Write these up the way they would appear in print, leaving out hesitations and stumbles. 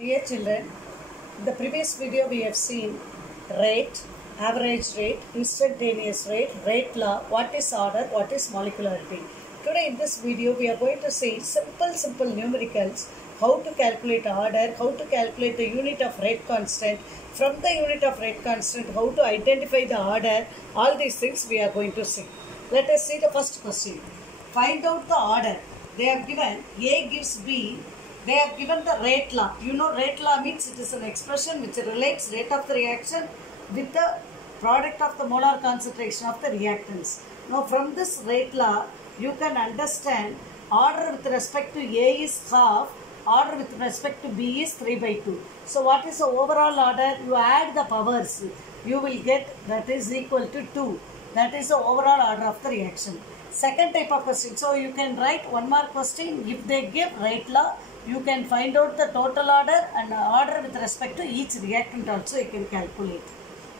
Dear children, in the previous video we have seen rate, average rate, instantaneous rate, rate law, what is order, what is molecularity. Today in this video we are going to see simple numericals, how to calculate order, how to calculate the unit of rate constant, from the unit of rate constant, how to identify the order, all these things we are going to see. Let us see the first question. Find out the order. They have given A gives B. They have given the rate law. You know rate law means it is an expression which relates rate of the reaction with the product of the molar concentration of the reactants. Now from this rate law you can understand order with respect to A is half, order with respect to B is 3/2. So what is the overall order? You add the powers. You will get that is equal to 2. That is the overall order of the reaction. Second type of question. So you can write one more question. If they give rate law, you can find out the total order and order with respect to each reactant also you can calculate.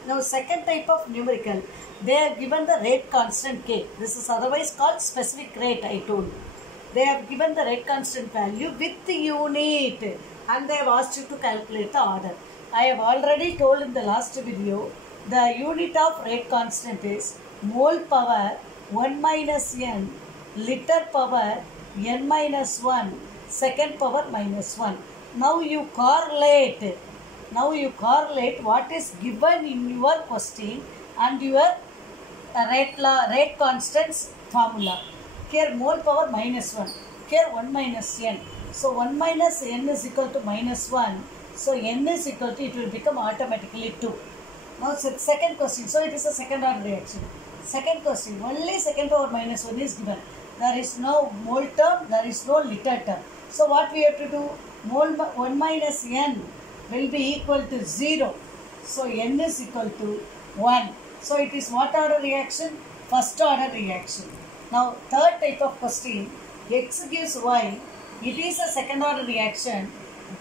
Now second type of numerical, they have given the rate constant K. This is otherwise called specific rate I told. They have given the rate constant value with the unit and they have asked you to calculate the order. I have already told in the last video, the unit of rate constant is mole power 1 minus n, liter power n minus 1, second power minus 1. Now you correlate what is given in your question and your rate constants formula. Here mole power minus 1, here 1 minus n. So 1 minus n is equal to minus 1. So n is equal to, it will become automatically 2. Now second question, so it is a second order reaction. Second question, only second power minus 1 is given. There is no mole term, there is no liter term. So what we have to do? Mole 1 minus n will be equal to 0. So n is equal to 1. So it is what order reaction? First order reaction. Now third type of question, x gives y. It is a second order reaction.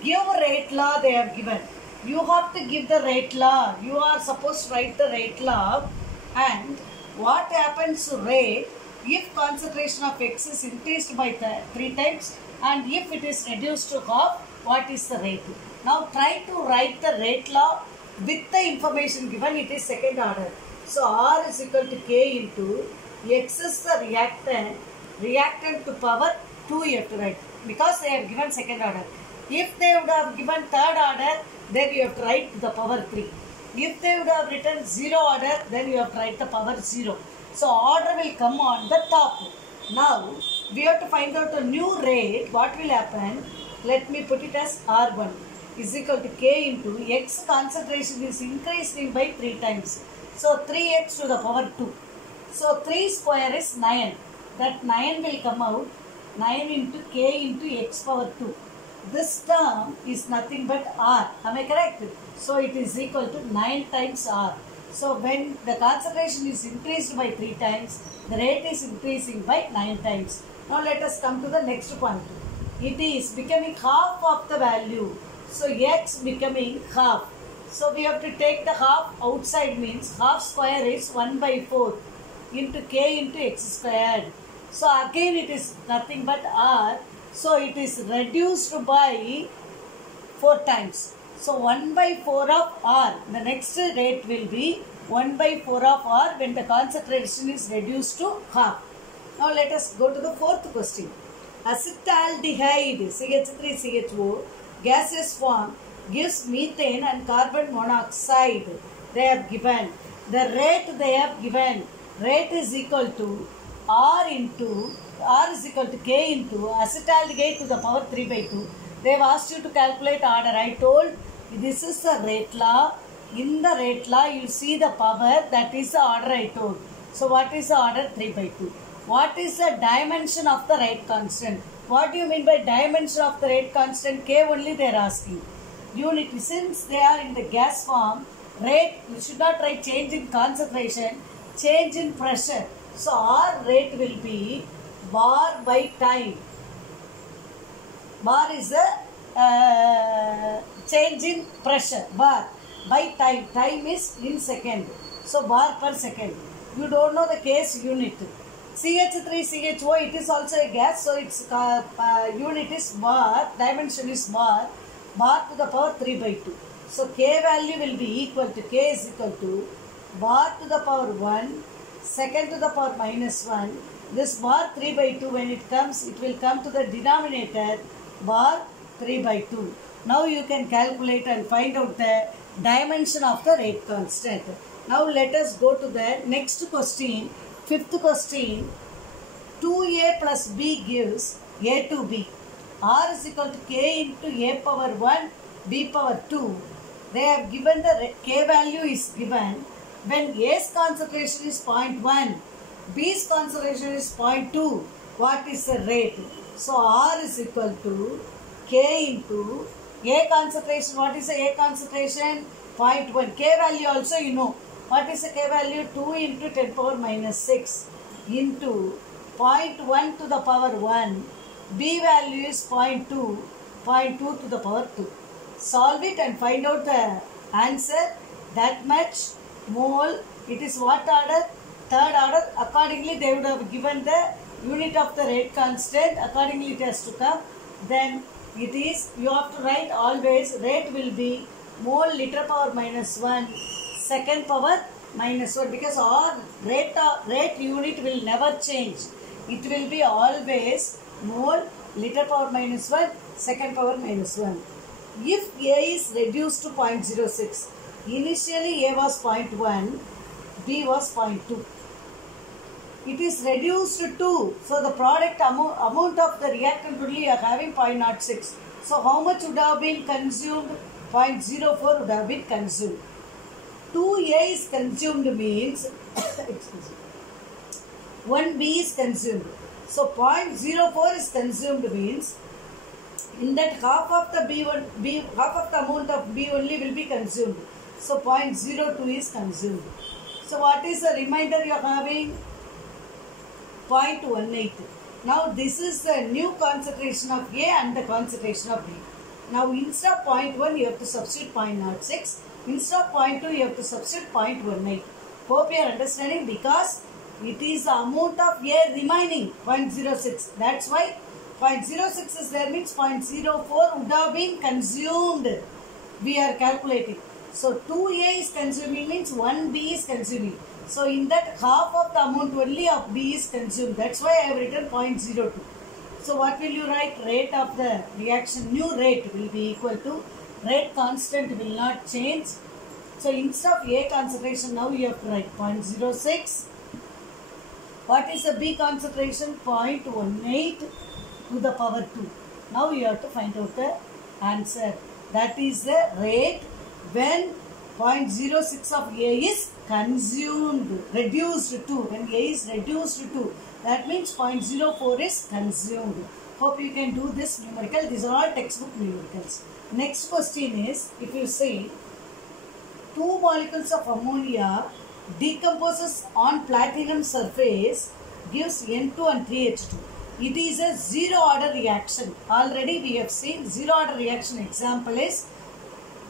Give rate law they have given. You have to give the rate law. You are supposed to write the rate law. And what happens to rate if concentration of x is increased by 3 times and if it is reduced to half, what is the rate? Now try to write the rate law with the information given. It is second order. So R is equal to K into X is the reactant to power 2 you have to write because they have given second order. If they would have given third order, then you have to write the power 3. If they would have written 0 order, then you have to write the power 0. So order will come on the top. Now we have to find out a new rate. What will happen? Let me put it as R1 is equal to K into X concentration is increasing by 3 times. So 3x to the power 2. So 3 square is 9. That 9 will come out 9 into K into X power 2. This term is nothing but R. Am I correct? So it is equal to 9 times R. So when the concentration is increased by 3 times, the rate is increasing by 9 times. Now let us come to the next point. It is becoming half of the value. So x becoming half. So we have to take the half outside, means half square is 1 by 4 into k into x squared. So again it is nothing but R. So it is reduced by 4 times. So 1 by 4 of R. The next rate will be 1 by 4 of R when the concentration is reduced to half. Now let us go to the fourth question. Acetaldehyde CH3CHO gaseous form gives methane and carbon monoxide. They have given. The rate they have given. Rate is equal to R is equal to K into acetaldehyde to the power 3/2. They have asked you to calculate order. I told this is the rate law. In the rate law you see the power, that is the order I told. So what is the order? 3/2. What is the dimension of the rate constant? What do you mean by dimension of the rate constant? K only they are asking. Unit, since they are in the gas form, rate, you should not write change in concentration, change in pressure. So our rate will be bar by time. Bar is a change in pressure. Bar by time. Time is in second. So bar per second. You don't know the case unit. CH3CHO, it is also a gas, so its unit is bar, dimension is bar. bar to the power 3 by 2. So k value will be equal to, k is equal to bar to the power 1, second to the power minus 1. This bar 3 by 2, when it comes, it will come to the denominator bar 3 by 2. Now you can calculate and find out the dimension of the rate constant. Now let us go to the next question. Fifth question. 2a plus b gives a to b. R is equal to k into a power 1, b power 2. They have given the k value is given when A's concentration is 0.1, B's concentration is 0.2. What is the rate? So R is equal to k into A concentration. What is the A concentration? 0.1. K value also you know. What is the K value? 2 into 10 power minus 6 into 0.1 to the power 1. B value is 0.2. 0.2 to the power 2. Solve it and find out the answer. That much mole. It is what order? Third order. Accordingly they would have given the unit of the rate constant. Accordingly it has to come. Then it is, you have to write always rate will be mole liter power minus 1 second power minus 1, because our rate unit will never change. It will be always mole liter power minus 1 second power minus 1. If A is reduced to 0.06, initially A was 0.1, B was 0.2. It is reduced to 2. So the product amount of the reactant only are having 0.06. So how much would have been consumed? 0.04 would have been consumed. 2A is consumed means 1B is consumed. So 0.04 is consumed means in that half of the amount of B only will be consumed. So 0.02 is consumed. So what is the remainder you are having? 0.18. Now this is the new concentration of A and the concentration of B. Now instead of 0.1 you have to substitute 0.06. Instead of 0.2 you have to substitute 0.18. Hope you are understanding, because it is the amount of A remaining 0.06. That's why 0.06 is there, means 0.04 would have been consumed. We are calculating. So 2A is consuming means 1B is consuming. So in that half of the amount only of B is consumed. That's why I have written 0.02. So what will you write? Rate of the reaction, new rate will be equal to, rate constant will not change. So instead of A concentration, now you have to write 0.06. What is the B concentration? 0.18 to the power 2. Now you have to find out the answer. That is the rate when 0.06 of A is consumed, reduced to. When A is reduced to, that means 0.04 is consumed. Hope you can do this numerical. These are all textbook numericals. Next question is, if you say 2 molecules of ammonia decomposes on platinum surface gives N2 and 3H2. It is a zero order reaction. Already we have seen zero order reaction example is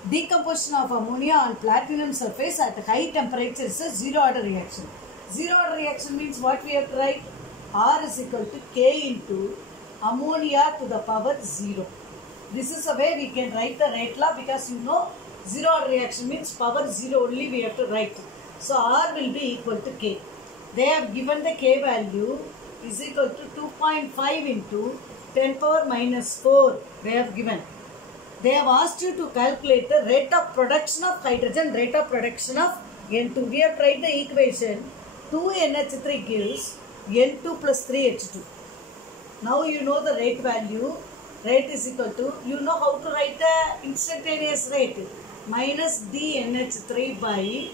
decomposition of ammonia on platinum surface at high temperature is a zero order reaction. Zero order reaction means what we have to write? R is equal to K into ammonia to the power 0. This is a way we can write the rate law, because you know zero order reaction means power 0 only we have to write. So R will be equal to K. They have given the K value is equal to 2.5 into 10 power minus 4. They have given. They have asked you to calculate the rate of production of hydrogen, rate of production of N2. We have tried the equation. 2NH3 gives N2 plus 3H2. Now you know the rate value. Rate is equal to, you know how to write the instantaneous rate. Minus dNH3 by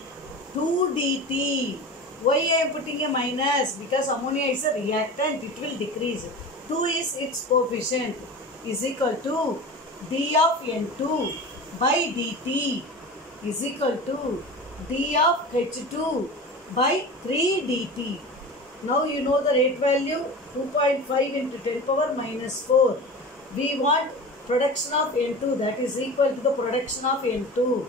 2 dt. Why I am putting a minus? Because ammonia is a reactant, it will decrease. 2 is its coefficient, is equal to d of N2 by dt is equal to d of H2 by 3 dt. Now you know the rate value, 2.5 into 10 power minus 4. We want production of N2, that is equal to the production of N2.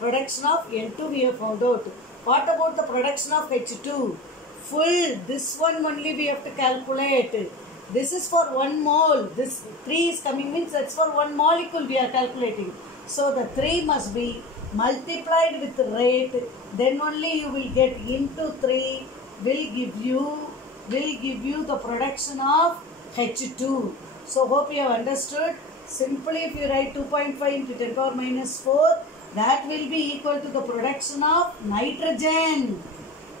Production of N2 we have found out. What about the production of H2? Full, this one only we have to calculate. This is for 1 mole. This 3 is coming means that's for 1 molecule we are calculating. So the 3 must be multiplied with the rate. Then only you will get into 3 will give you the production of H2. So hope you have understood. Simply if you write 2.5 into 10 power minus 4, that will be equal to the production of nitrogen.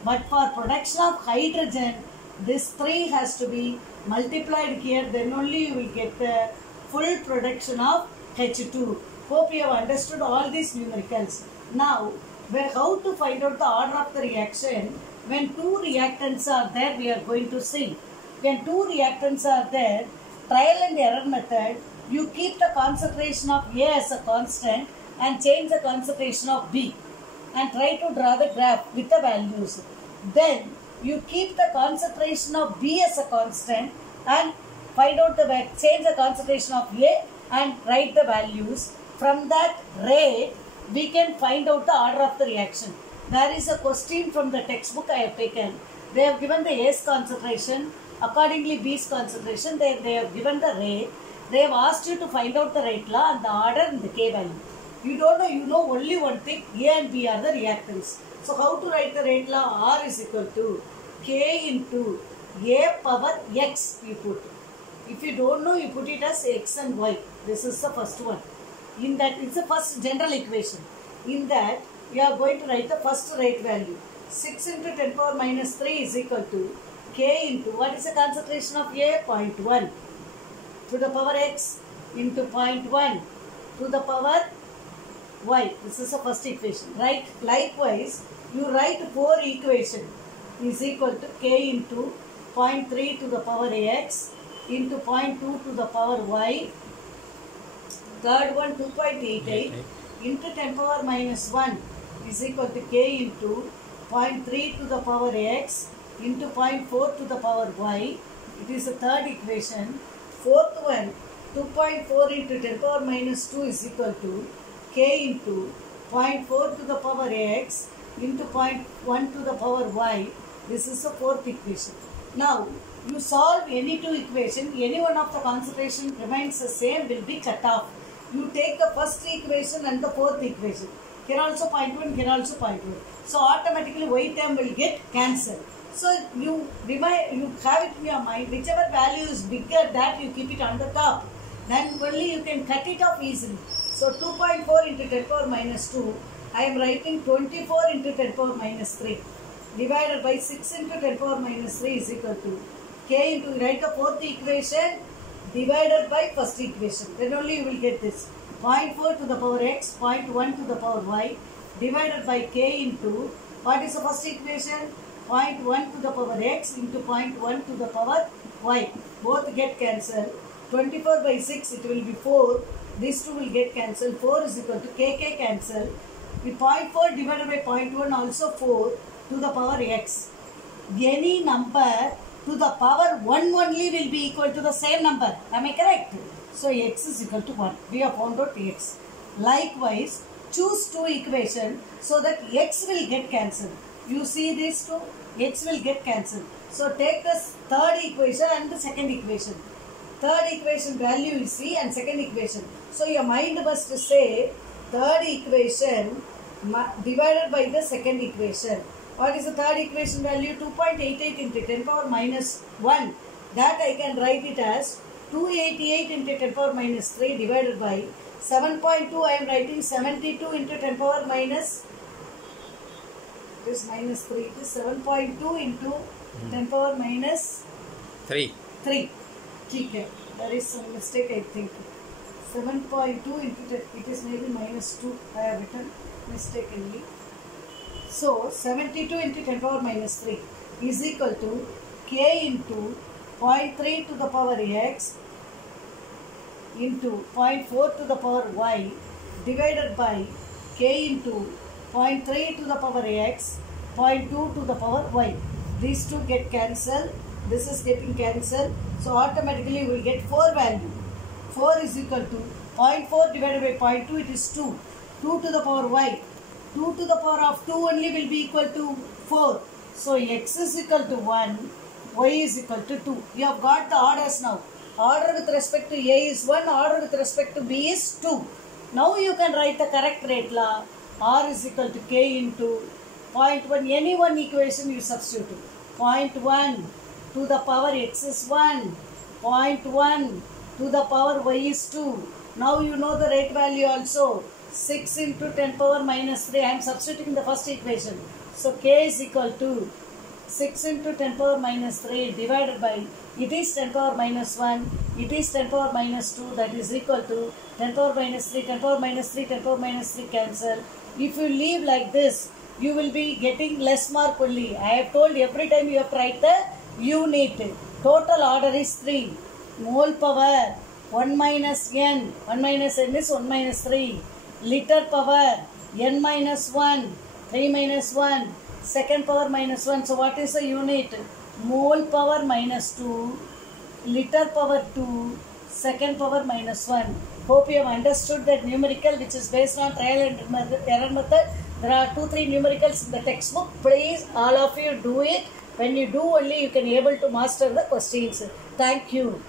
But for production of hydrogen, this 3 has to be multiplied here, then only you will get the full production of H2. Hope you have understood all these numericals. Now, how to find out the order of the reaction? When 2 reactants are there, we are going to see. When 2 reactants are there, trial and error method, you keep the concentration of A as a constant and change the concentration of B and try to draw the graph with the values. Then you keep the concentration of B as a constant and find out change the concentration of A and write the values. From that rate, we can find out the order of the reaction. There is a question from the textbook I have taken. They have given the A's concentration, accordingly B's concentration, they have given the rate. They have asked you to find out the rate law and the order and the K value. You don't know, you know only one thing, A and B are the reactants. So how to write the rate law? R is equal to K into A power X you put. If you don't know, you put it as X and Y. This is the first one. In that, it's the first general equation. In that, you are going to write the first rate value. 6 into 10 power minus 3 is equal to K into, what is the concentration of A? 0.1 to the power X into 0.1 to the power Y. This is the first equation. Right? Likewise, you write 4 equation is equal to K into 0.3 to the power X into 0.2 to the power Y. Third one 2.88 into 10 power minus 1 is equal to K into 0.3 to the power X into 0.4 to the power Y. It is the third equation. Fourth one 2.4 into 10 power minus 2 is equal to K into 0.4 to the power X into 0.1 to the power Y. This is the fourth equation. Now, you solve any two equation, any one of the concentration remains the same will be cut off. You take the first equation and the fourth equation. Here also 0.1, here also 0.1. So automatically Y term will get cancelled. So you have it in your mind, whichever value is bigger, that you keep it on the top. Then only you can cut it off easily. So 2.4 into 10 power minus 2, I am writing 24 into 10 power minus 3 divided by 6 into 10 power minus 3 is equal to K into, write the fourth equation divided by first equation. Then only you will get this. 0.4 to the power X, 0.1 to the power Y divided by K into, what is the first equation? 0.1 to the power X into 0.1 to the power Y. Both get cancelled. 24 by 6 it will be 4. These two will get cancelled. 4 is equal to KK cancel. With 0.4 divided by 0.1 also 4 to the power X. Any number to the power 1 only will be equal to the same number. Am I correct? So X is equal to 1. We have found out X. Likewise, choose two equations so that X will get cancelled. You see these two? X will get cancelled. So take the third equation and the second equation. Third equation value you see and second equation. So your mind must say third equation divided by the second equation. What is the third equation value? 2.88 into 10 power minus 1. That I can write it as 288 into 10 power minus 3 divided by 7.2. I am writing 72 into 10 power minus, it is minus 3. It is 7.2 into 10 power minus 3. Okay. There is some mistake I think. 7.2 into 10, it is maybe minus 2. I have written mistakenly. So 72 into 10 power minus 3 is equal to K into 0.3 to the power X into 0.4 to the power Y divided by K into 0.3 to the power X, 0.2 to the power Y. These two get cancelled. This is getting cancelled. So automatically you will get 4 value. 4 is equal to 0.4 divided by 0.2, it is 2. 2 to the power Y. 2 to the power of 2 only will be equal to 4. So X is equal to 1, y is equal to 2. You have got the orders now. Order with respect to A is 1, order with respect to B is 2. Now you can write the correct rate law. R is equal to K into 0.1. Any one equation you substitute. 0.1 to the power x is 1. 0.1 to the power y is 2. Now you know the rate value also. 6 into 10 power minus 3. I am substituting the first equation. So K is equal to 6 into 10 power minus 3 divided by, it is 10 power minus 1, it is 10 power minus 2, that is equal to 10 power minus 3, 10 power minus 3, 10 power minus 3 cancel. If you leave like this, you will be getting less mark only. I have told every time you have to write the unit. Total order is 3. Mole power 1 minus n. 1 minus n is 1 minus 3. Liter power n minus 1. 3 minus 1. Second power minus 1. So what is the unit? Mole power minus 2. Liter power 2. Second power minus 1. Hope you have understood that numerical which is based on trial and error method. There are 2-3 numericals in the textbook. Please all of you do it. When you do only you can able to master the questions. Thank you.